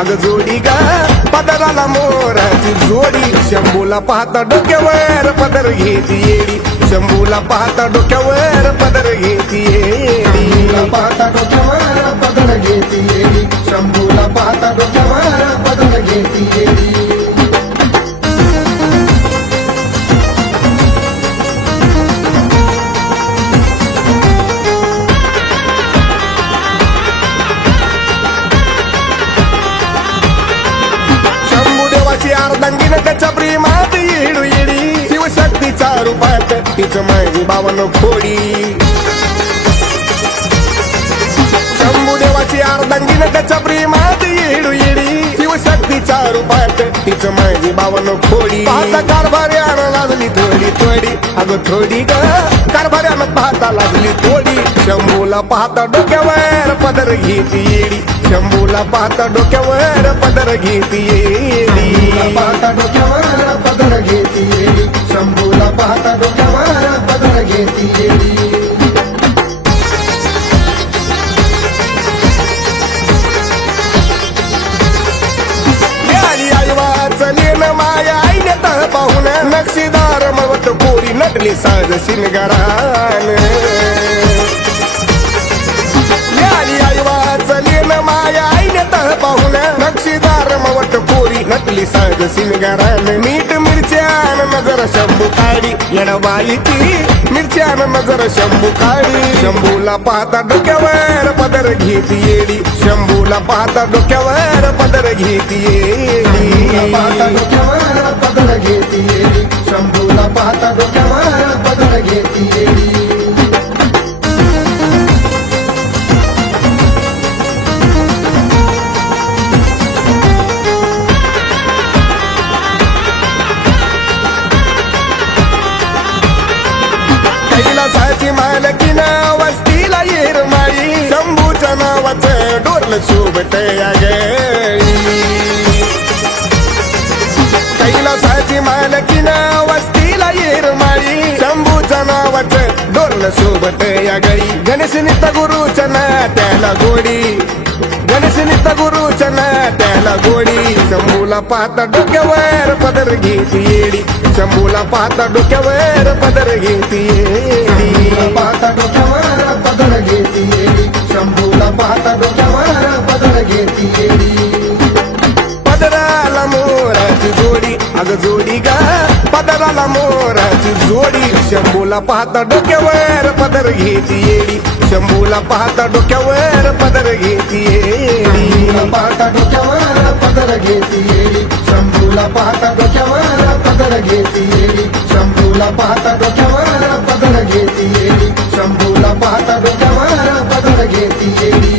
अग जोडी ग पदराला मोराची जोडी शंभूला पाहता डोक्यावर पदर घेती येडी शंभूला पाहता डोक्यावर पदर घेती येडी पाहता डोक्यावर पदर घेती येडी शंभूला पाहता डोक्यावर पदर घेती येडी अर्धांगीन त्याच्या प्रेमात येडू येडी शिवशक्तीच्या रूपात तिचं माझी बावन खोडी शंभू देवाची अर्धांगीन त्याच्या प्रेमात येडू येडी शिवशक्तीच्या रूपात तिचं माझी बावन खोडी पाहता कारभार्यानं लागली थोडी थोडी अगं थोडी ग कारभार्यानं पाहता लागली थोडी शंभूला पाहता डोक्यावर पदर घेती येडी शंभूला पाहता डोक्यावर पदर घेती येडी पाहता डोक्यावर पदर घेती येडी शंभूला पाहता डोक्यावर पदर घेती येडी याली आई वाचलीन माया आईने तह पाहून नक्षीदार मवत पोरी नटली साज शिनगारान याली आई वाचलीन माया आईने तह पाहून नक्षीदार मवत पोरी नटली साज शिनगारान मीठ मिरच्यान नजर शंभू काढी लढवाईची मिरच्यान नजर शंभू काढी शंभूला पाहता डोक्यावर पदर घेती येडी शंभूला पाहता डोक्यावर पदर घेती येडी पाहता डोक्यावर पदर घेती येडी शंभूला पाहता डोक्यावर पदर घेती येडी कैलासाची मालकीन वस्तीला येर माळी शंभूच्या नावाचं डोरलं शोभत कैलासाची मालकीन वस्तीला येर माळी शंभूच्या नावाचं डोरलं शोभत या गळी गणेश नित गुरुच्या नात्याला गोडी गणेश नित गुरुच्या नात्याला गोडी शंभूला पाहता डोक्यावर पदर घेती येडी शंभूला पाहता डोक्यावर पदर घेती येडी पाहता डोक्यावर पदर घेती येडी शंभूला पाहता डोक्यावर पदर घेती येडी पदराला मोराची जोडी अग जोडी ग पदराला मोराची जोडी शंभूला पाहता डोक्यावर पदर घेती येडी शंभूला पाहता डोक्यावर पदर घेती येडी पाहता डोक्यावर पदर घेती येडी शंभूला पाहता डोक्यावर पदर घेती येडी शंभूला पाहता डोक्यावर पदर घेती येडी शंभूला पाहता डोक्यावर पदर घेती येडी